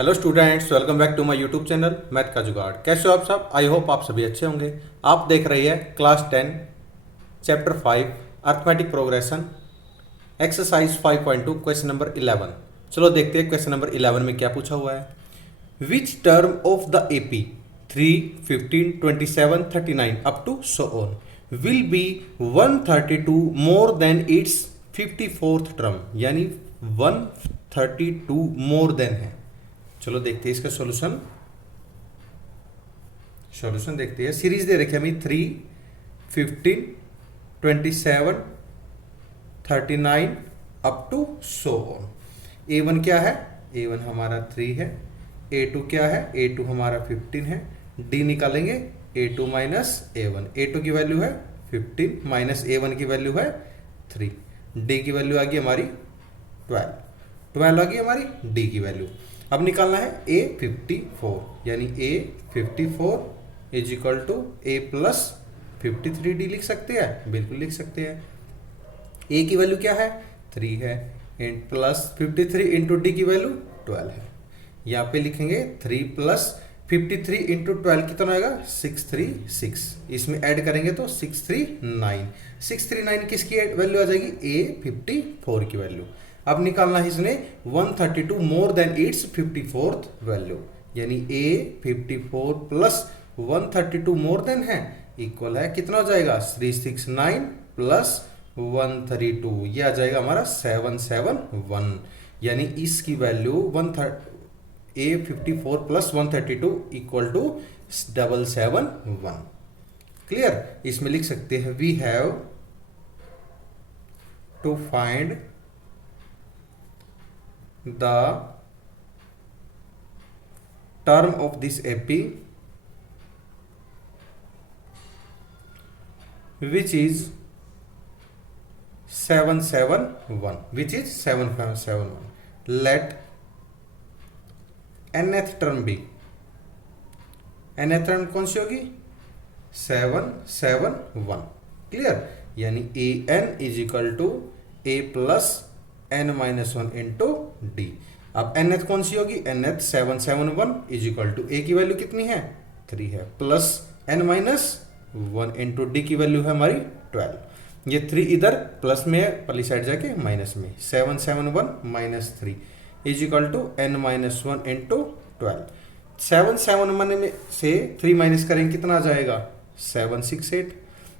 Hello students, welcome back to my YouTube channel math का जुगाड़। कैसे हो आप सब? आई होप आप सभी अच्छे होंगे। आप देख रही है class 10 chapter 5 arithmetic progression exercise 5.2 question number 11। चलो देखते हैं क्वेश्चन नंबर 11 में क्या पूछा हुआ है। Which term of the AP 3, 15, 27, 39 up to so on will be 132 more than its 54th term, यानी 132 मोर देन है। चलो देखते हैं इसका सॉल्यूशन देखते हैं। सीरीज दे रखी है हमें 3, 15, 27, 39 up to so on. A1 क्या है? A1 हमारा 3 है। A2 क्या है? A2 हमारा 15 है। D निकालेंगे A2 माइनस A1। A2 की वैल्यू है 15 माइनस A1 की वैल्यू है 3। D की वैल्यू आ गई हमारी 12 आ गई हमारी D की वैल्यू। अब निकालना है A54, यानी A54 is equal to A plus 53D लिख सकते हैं, बिल्कुल लिख सकते हैं। A की वैल्यू क्या है? 3 है, प्लस 53 इंटू डी की वैल्यू 12 है। यहाँ पे लिखेंगे 3 प्लस 53 इंटू 12 कितना आएगा? 636। इसमें ऐड करेंगे तो 639 किसकी वैल्यू आ जाएगी? A54 की वैल्यू। अब निकालना है इसने 132 more than its 54th value, यानी A54 प्लस 132 मोर देन है इक्वल है कितना हो जाएगा? 369 प्लस 132, ये आ जाएगा हमारा 771, यानी इसकी value A54 plus 132 equal to 771। Clear? इसमें लिख सकते हैं we have to find the term of this AP which is 771, let nth term be, nth term कौन सी होगी? 771। क्लियर? यानी an is equal to a plus n minus 1 into D. अब nth कौन सी होगी? nth 771 is equal to a की value कितनी है? 3 है, plus n minus 1 into D की वैल्यू है हमारी 12। ये 3 इधर प्लस में है, पली साइड जाके माइनस में। 771 minus 3 is equal to n minus 1 into 12। 771 में से 3 माइनस करेंगे कितना आ जाएगा? 768।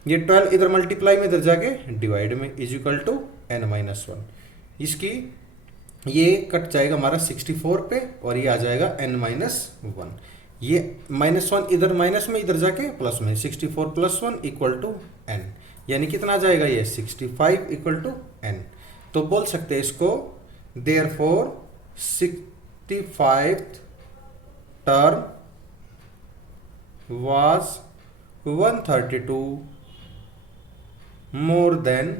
ये 12 इधर मल्टीप्लाई में, इधर जाके डिवाइड में, is equal to n minus 1। इसकी ये कट जाएगा हमारा 64 पे और ये आ जाएगा n माइनस 1। ये माइनस 1 इधर माइनस में, इधर जाके प्लस में, 64 प्लस 1 इक्वल टू n, यानी कितना आ जाएगा? ये 65 इक्वल टू n। तो बोल सकते हैं इसको therefore 65th term was 132 more then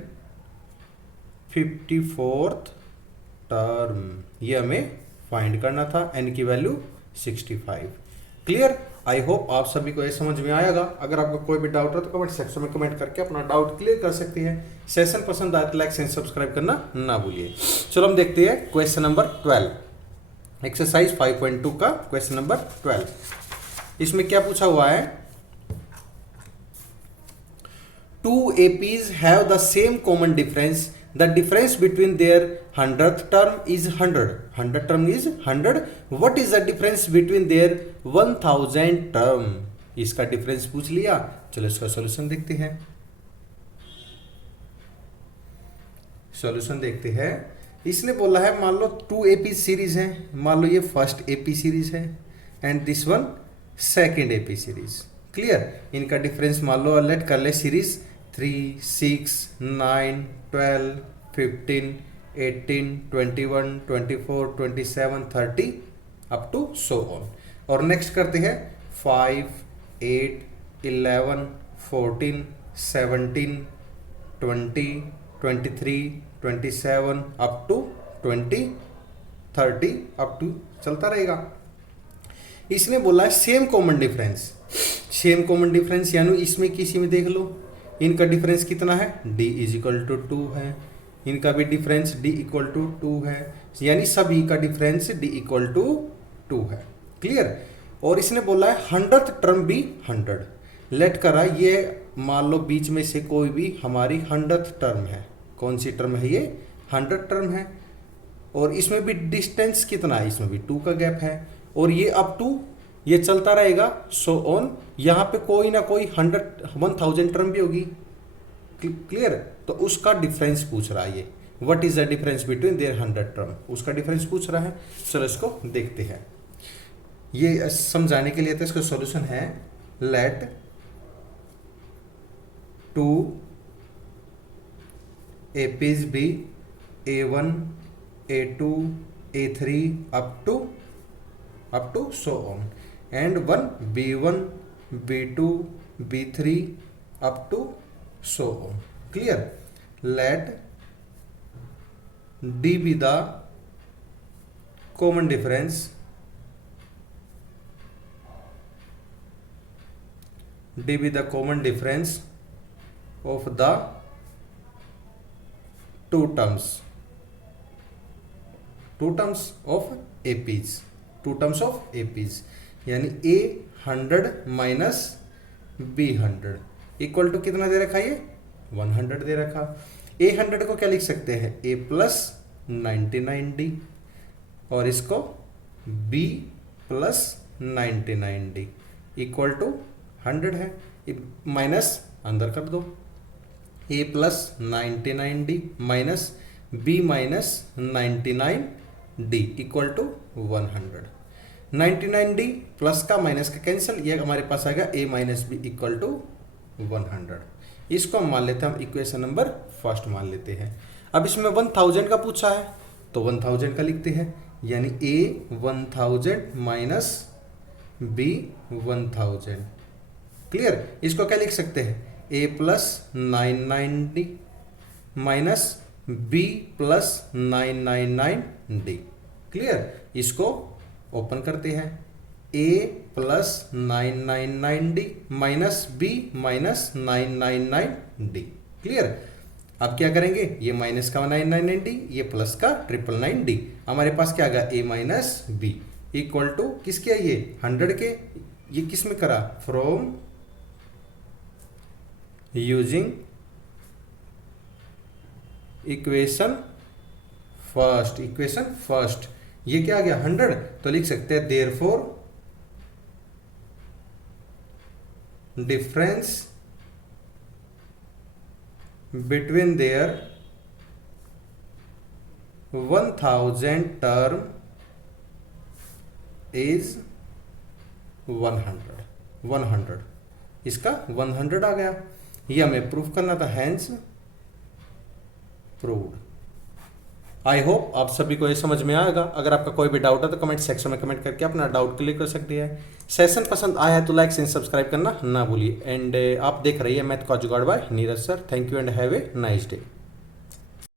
54th term. ये हमें फाइंड करना था, n की वैल्यू 65। क्लियर? आई होप आप सभी को ये समझ में आएगा। अगर आपको कोई भी डाउट हो तो कमेंट सेक्शन में कमेंट करके अपना डाउट क्लियर कर सकती है। सेशन पसंद आए तो लाइक एंड सब्सक्राइब करना ना भूलिए। चलो हम देखते हैं क्वेश्चन नंबर 12, एक्सरसाइज 5.2 का क्वेश्चन नंबर 12। इसमें क्या पूछा हुआ है? Two APs have the same common difference. The difference between their 100th term is 100. 100th term is 100. What is the difference between their 1000 term? इसका डिफरेंस पूछ लिया। चलो इसका सॉल्यूशन देखते हैं। सॉल्यूशन देखते हैं। इसने बोला है मान लो 2 AP सीरीज है, मान लो ये फर्स्ट AP सीरीज है and this one second AP series. Clear? इनका डिफरेंस मान लो लेट कर ले series 3, 6, 9, 12, 15, 18, 21, 24, 27, 30 up to so on. और नेक्स्ट करते हैं 5, 8, 11, 14, 17, 20, 23, 27 अप टू 20, 30 अप टू चलता रहेगा। इसने बोला है same common difference. Same common difference यानी इसमें किसी में देख लो इनका डिफरेंस कितना है? d इज इक्वल टू 2 है। इनका भी डिफरेंस d इक्वल टू 2 है, यानी सभी का डिफरेंस d इक्वल टू 2 है। क्लियर। और इसने बोला है 100th टर्म भी 100। लेट करा ये मान लो बीच में से कोई भी हमारी 100th टर्म है। कौन सी टर्म है ये? 100 टर्म है। और इसमें भी डिस्टेंस कितना है? इसमें भी 2 का गैप है। और ये अप टू ये चलता रहेगा सो ऑन। यहाँ पे कोई ना कोई 1000 टर्म भी होगी। क्लियर। तो उसका डिफरेंस पूछ रहा है ये, what is the difference between there 100 term, उसका डिफरेंस पूछ रहा है। चलो इसको देखते हैं। ये समझाने के लिए तो इसका सॉल्यूशन है let 2 APs be A1 A2 A3 up to so on, and 1 B1 B2 B3 up to so on. Clear. Let D be the common difference of the two terms of APs, यानी A100 minus B100 equal to कितना दे रखा है? ये 100 दे रखा। A100 को क्या लिख सकते हैं? A प्लस 99D, और इसको B plus 99D equal to 100 है। माइनस अंदर कर दो, A plus 99D minus B minus 99D equal to 100। 99D plus का माइनस का कैंसिल, ये हमारे पास आएगा A minus B equal to 100। इसको हम मान लेते हैं, हम इक्वेशन नंबर फर्स्ट मान लेते हैं। अब इसमें 1000 का पूछा है तो 1000 का लिखते हैं, यानी A 1000 माइनस B 1000। क्लियर। इसको क्या लिख सकते हैं? A plus 99D minus B plus 999D। Clear. इसको ओपन करते हैं, A plus 999D minus B minus 999D। Clear. अब क्या करेंगे? ये माइनस का 999D, ये प्लस का 999D। हमारे पास क्या आ गया? A minus B equal to किसके? ये 100 के। ये किस में करा? From using equation first. ये क्या आ गया? 100। तो लिख सकते हैं therefore difference between their 1000 term is 100। इसका 100 आ गया। ये हमें प्रूफ करना था, हैंस प्रूव्ड। आई होप आप सभी को ये समझ में आएगा। अगर आपका कोई भी डाउट है तो कमेंट सेक्शन में कमेंट करके अपना डाउट क्लियर कर सकते हैं। सेशन पसंद आया है तो लाइक एंड सब्सक्राइब करना ना भूलिए। एंड आप देख रही है मैथ का जुगाड़ by Neeraj sir. Thank you and have a nice day.